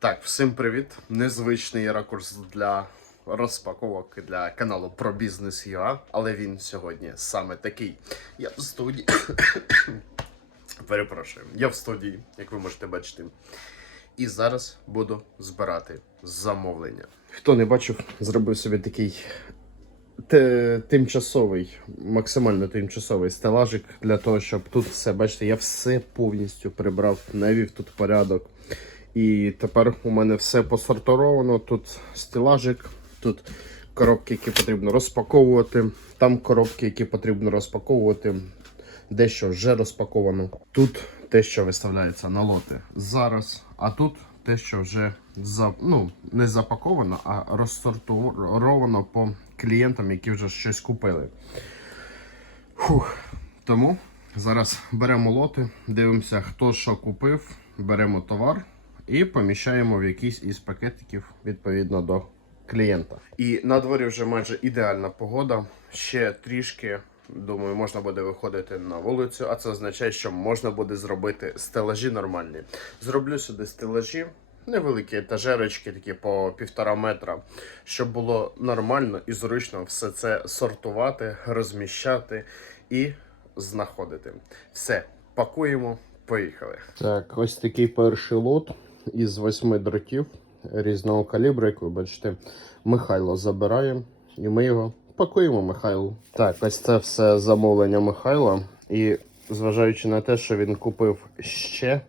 Так, всім привіт! Незвичний ракурс для розпаковок для каналу про бізнес ЮА, але він сьогодні саме такий. Я в студії. Перепрошую, я в студії, як ви можете бачити. І зараз буду збирати замовлення. Хто не бачив, зробив собі такий тимчасовий, максимально тимчасовий стелажик для того, щоб тут все, бачите, я все повністю прибрав, навів тут порядок. І тепер у мене все посортовано. Тут стелажик, тут коробки, які потрібно розпаковувати, там коробки, які потрібно розпаковувати, дещо вже розпаковано. Тут те, що виставляється на лоти зараз, а тут те, що вже за, ну, не запаковано, а розсортовано по клієнтам, які вже щось купили. Фух. Тому зараз беремо лоти, дивимося, хто що купив, беремо товар і поміщаємо в якийсь із пакетиків відповідно до клієнта. І на дворі вже майже ідеальна погода. Ще трішки. Думаю, можна буде виходити на вулицю, а це означає, що можна буде зробити стелажі нормальні. Зроблю сюди стелажі, невеликі етажерочки, такі по півтора метра, щоб було нормально і зручно все це сортувати, розміщати і знаходити. Все, пакуємо, поїхали. Так, ось такий перший лот із восьми дротів різного калібру, як ви бачите, Михайло забирає, і ми його пакуємо Михайлу. Так, ось це все замовлення Михайла. І зважаючи на те, що він купив ще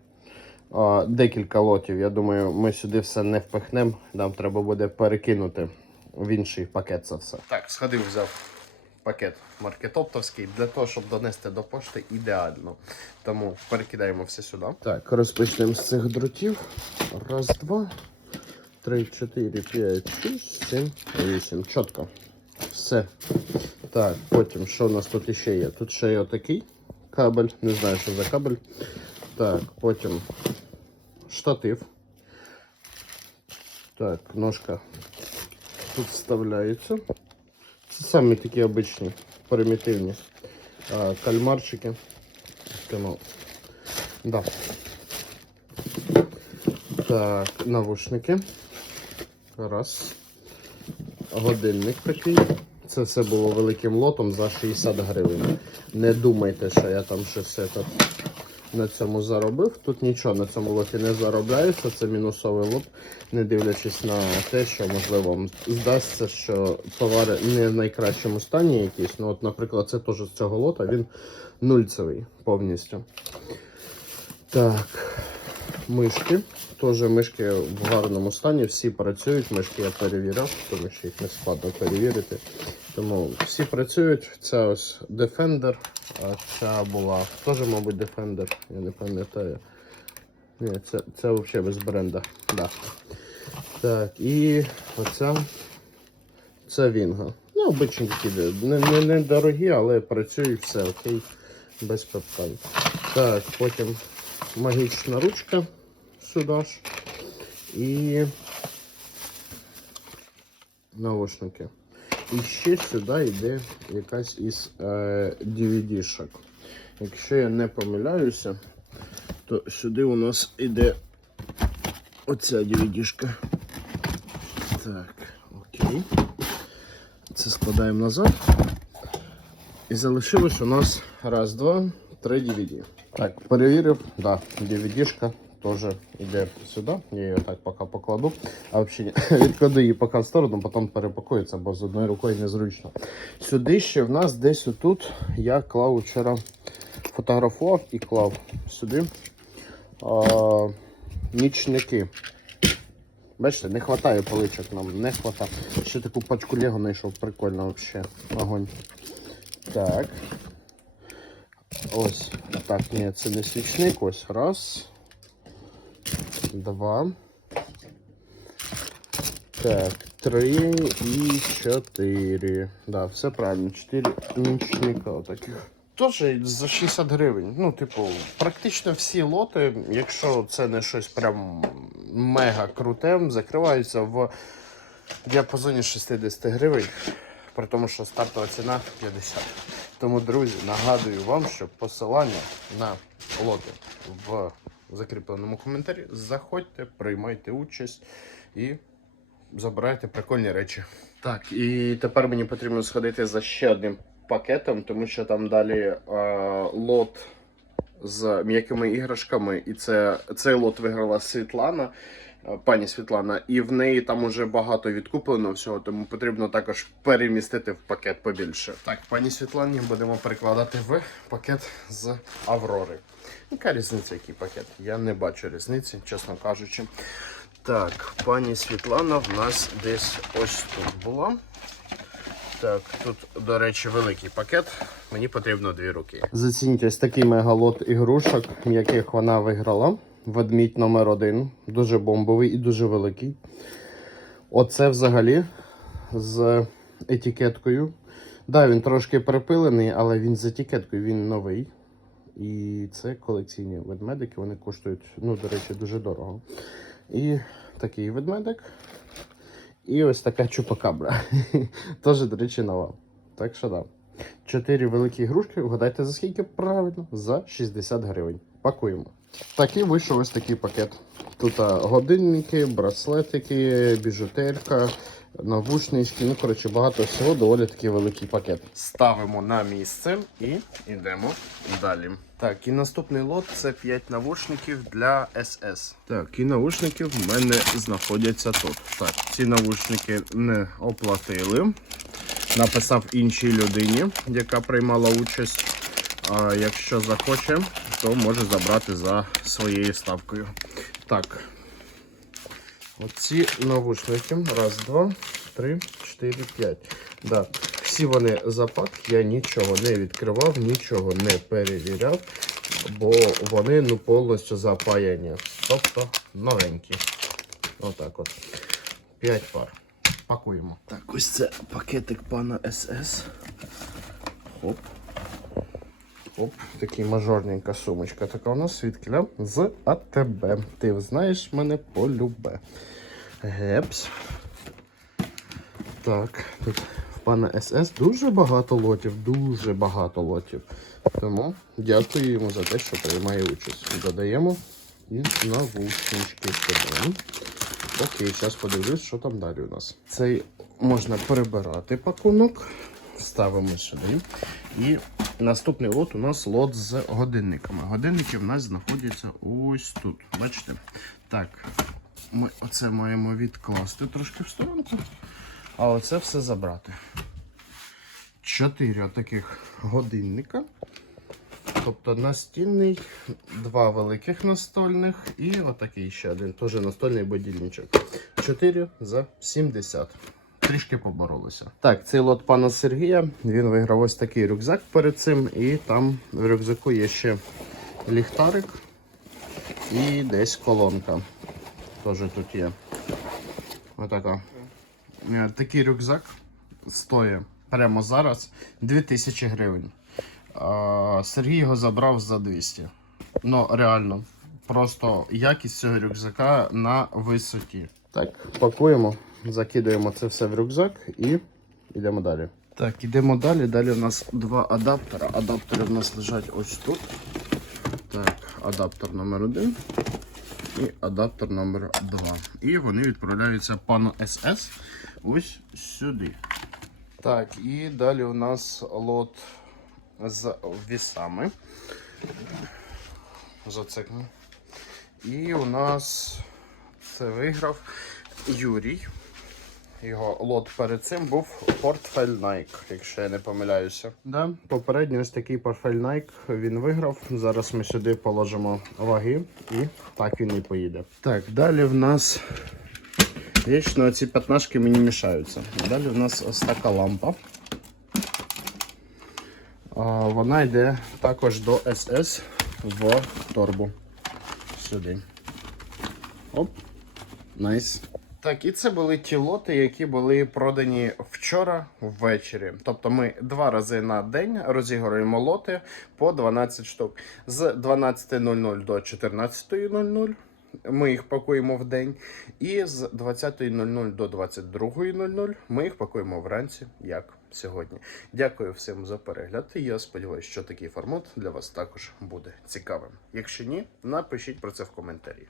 а, декілька лотів, я думаю, ми сюди все не впихнемо. Нам треба буде перекинути в інший пакет це все. Так, сходив, взяв пакет маркетоптовський для того, щоб донести до пошти ідеально. Тому перекидаємо все сюди. Так, розпочнемо з цих дротів. Раз, два, три, чотири, п'ять, шість, сім, вісім. Чітко. Все. Так, потім що у нас тут ще є? Тут ще є отакий кабель. Не знаю, що за кабель. Так, потім штатив. Так, ножка тут вставляється. Самі такі обичні, примітивні а, кальмарчики. Тому, да. Так, навушники. Раз. Годинник такий. Це все було великим лотом за 60 гривень. Не думайте, що я там щось це на цьому заробив. Тут нічого на цьому лоті не заробляється. Це мінусовий лот, не дивлячись на те, що можливо вам здасться, що товари не в найкращому стані якісь. Ну, от, наприклад, це теж з цього лота, він нульцевий повністю. Так, мишки. Теж мишки в гарному стані, всі працюють. Мишки я перевіряв, тому що їх не складно перевірити. Тому всі працюють. Це ось Defender, а ця була теж, мабуть, Defender, я не пам'ятаю. Ні, це, це взагалі без бренда. Да. Так, і оця це Вінга. Ну, обичні такі, не, не, не дорогі, але працюють все окей, без питань. Так, потім магічна ручка сюди ж. І наушники. І ще сюди йде якась із е, DVD-шок. Якщо я не помиляюся, то сюди у нас йде оця DVD-шка. Так, окей. Це складаємо назад. І залишилось у нас раз, два, три DVD. Так, перевірив, да, DVD-шка теж йде сюди. Я її так поки покладу. А взагалі відкладу її поки в сторону, потім перепакується, бо з одною рукою незручно. Сюди ще в нас десь отут я клав вчора фотографував і клав сюди а, нічники. Бачите, не вистачає поличок нам, не вистачає. Ще таку пачку Лего знайшов, прикольно взагалі. Огонь. Так. Ось. Так, ні, це не свічник. Ось. Раз. Два. Так, три і чотири. Да, все правильно. Чотири нічника таких. Теж за 60 гривень. Ну, типу, практично всі лоти, якщо це не щось прям мега круте, закриваються в діапазоні 60 гривень. При тому, що стартова ціна 50. Тому, друзі, нагадую вам, що посилання на лоти в в закріпленому коментарі. Заходьте, приймайте участь і забирайте прикольні речі. Так, і тепер мені потрібно сходити за ще одним пакетом, тому що там далі е, лот з м'якими іграшками, і це цей лот виграла Світлана, пані Світлана, і в неї там уже багато відкуплено всього, тому потрібно також перемістити в пакет побільше. Так, пані Світлані будемо перекладати в пакет з Аврори. Яка різниця, який пакет? Я не бачу різниці, чесно кажучи. Так, пані Світлана в нас десь ось тут була. Так, тут, до речі, великий пакет. Мені потрібно дві руки. Заціньте ось такий мегалот ігрушок, яких вона виграла. Ведмідь номер один. Дуже бомбовий і дуже великий. Оце взагалі з етикеткою. Да, він трошки припилений, але він з етикеткою, він новий. І це колекційні ведмедики, вони коштують, ну, до речі, дуже дорого. І такий ведмедик. І ось така чупакабра. Теж, до речі, нова. Так що да. Чотири великі ігрушки. Вгадайте за скільки? Правильно, за 60 гривень. Пакуємо. Так, і вийшов ось такий пакет. Тут годинники, браслетики, біжутерка, навушнички. Ну, коротше, багато всього, доволі такий великий пакет. Ставимо на місце і йдемо далі. Так, і наступний лот це 5 навушників для SS. Так, і навушники в мене знаходяться тут. Так, ці навушники не оплатили. Написав іншій людині, яка приймала участь. А якщо захоче, то може забрати за своєю ставкою. Так. Оці навушники. Раз, два, три, чотири, п'ять. Да. Всі вони запак, я нічого не відкривав, нічого не перевіряв, бо вони ну, повністю запаяні. Тобто новенькі. Отак от. П'ять пар. Пакуємо. Так, ось це пакетик пана СС. Хоп. Оп, такий мажорненька сумочка. Така у нас свідкля з АТБ. Ти знаєш мене полюбе. Гепс. Так, тут в пана СС дуже багато лотів, дуже багато лотів. Тому дякую йому за те, що приймає участь. Додаємо і навушнички сюди. Окей, зараз подивлюсь, що там далі у нас. Цей можна перебирати пакунок. Ставимо сюди. І наступний лот у нас лот з годинниками. Годинники в нас знаходяться ось тут. Бачите? Так, ми оце маємо відкласти трошки в сторонку, а оце все забрати. Чотири таких годинника. Тобто настільний, два великих настольних і отакий ще один, теж настольний будильничок. 4 за 70. Трішки поборолися. Так, цей лот пана Сергія. Він виграв ось такий рюкзак перед цим, і там в рюкзаку є ще ліхтарик і десь колонка. Теж тут є. Отака. Е, Такий рюкзак стоїть прямо зараз 2000 гривень. Сергій його забрав за 200. Ну, реально. Просто якість цього рюкзака на висоті. Так, пакуємо, закидуємо це все в рюкзак і йдемо далі. Так, йдемо далі. Далі у нас два адаптера. Адаптери в нас лежать ось тут. Так, адаптер номер один і адаптер номер 2. І вони відправляються пану СС ось сюди. Так, і далі у нас лот з вісами. Зацикну. І у нас це виграв Юрій. Його лот перед цим був портфель Nike, якщо я не помиляюся. Да, попередній ось такий портфель Nike він виграв. Зараз ми сюди положимо ваги і так він і поїде. Так, далі в нас вічно ці п'ятнашки мені мішаються. Далі в нас ось така лампа. Вона йде також до SS в торбу. Сюди. Оп. Найс. Так, і це були ті лоти, які були продані вчора ввечері. Тобто ми два рази на день розігруємо лоти по 12 штук. З 12.00 до 14.00 ми їх пакуємо в день. І з 20.00 до 22.00 ми їх пакуємо вранці, як сьогодні. Дякую всім за перегляд. Я сподіваюся, що такий формат для вас також буде цікавим. Якщо ні, напишіть про це в коментарі.